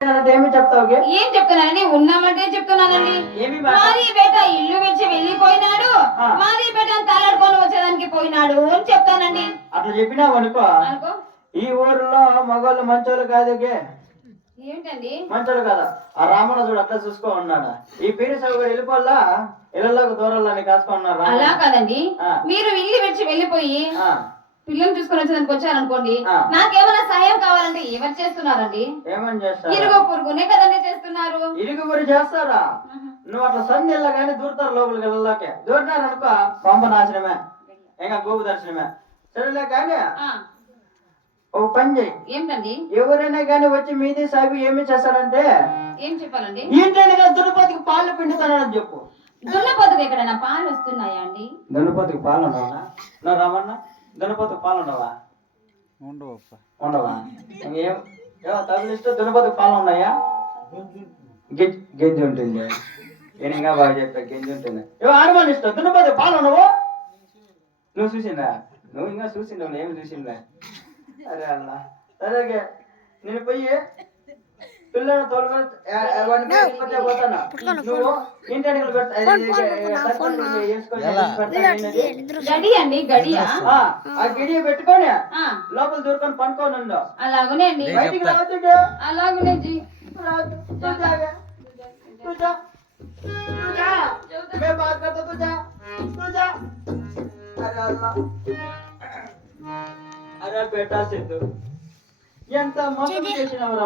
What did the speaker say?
ఏమి చెప్తావు? ఏం చెప్తున్నానండి? ఉన్నామంటే చెప్తున్నానండి. మాది బేట ఇల్లు విడిచి వెళ్ళిపోయినాడు, మాది బేట తలాడుకొని వచ్చేదానికి పోయినాడు అని చెప్తానండి. అట్లా చెప్పినావు అనుకో, ఈ ఊర్లో మగవాళ్ళు మంచోళ్ళు కాదుగే. ఏమిటండి మంచోళ్ళు కాదా? ఆ రామణ చూడు అట్లా చూసుకో ఉన్నాడు. ఈ పీరి సభ వెళ్ళిపోల్లా ఇళ్ళలోకి దూరాలని కాసుకున్నారు. అలా కాదండి, మీరు ఇల్లు విడిచి వెళ్ళిపోయి పిల్లలు చూసుకొని వచ్చేదానికి వచ్చారనుకోండి, నాకేమైనా సహాయం కావాలంటే ఎవరు చేస్తున్నారండి? ఏమని చేస్తారు? ఇరుగు పొరుగునే కదండి చేస్తున్నారు. ఇరుగు పొరుగు చేస్తారా? నువ్వు అట్లా సంధ్యల్లా కానీ దూరుతారు లోపలికి వెళ్ళాకే. దూరినారనుకో పంప నాశనమే, ఇంకా గోపు దర్శనమే. సరేలే కానీ ఒక పని చెయ్యి. ఏమిటండి? ఎవరైనా కానీ వచ్చి మీది సాబి ఏమి చేస్తారంటే ఏం చెప్పాలండి? ఏంటంటే దున్నపోతుకి పాలు పిండుతానని చెప్పు. దున్నపోతుకు ఎక్కడైనా పాలు వస్తున్నాయా అండి? దున్నపోతుకి పాలు ఉండవా? నా రామన్న దున్నపోతుకు పాలు ఉండవా? ఉండవా? ఏం తగిలిస్తే దున్నపోతుకు పాలు ఉన్నాయా? గెంజి ఉంటుంది. నేను ఇంకా బాగా చెప్పా, గెంజి ఉంటుంది. అనుమానిస్తా దున్నపోతుకు పాలు ఉండవు. నువ్వు చూసిందా? నువ్వు ఇంకా చూసిండవు, ఏమి చూసిందా? అరే అల్లా, సరే నేను పోయి పిల్లలు తోలుకొని పోతాను. నువ్వు ఇంటి అడుగులు ఆ గడియ పెట్టుకొని లోపల దూరుకొని పనుకొని ఉండవు. అలాగనే అండి, బయటికి రావచ్చు. అలాగనే అరే బేటా సిద్ధు, ఎంత మోసం చేసినవరా.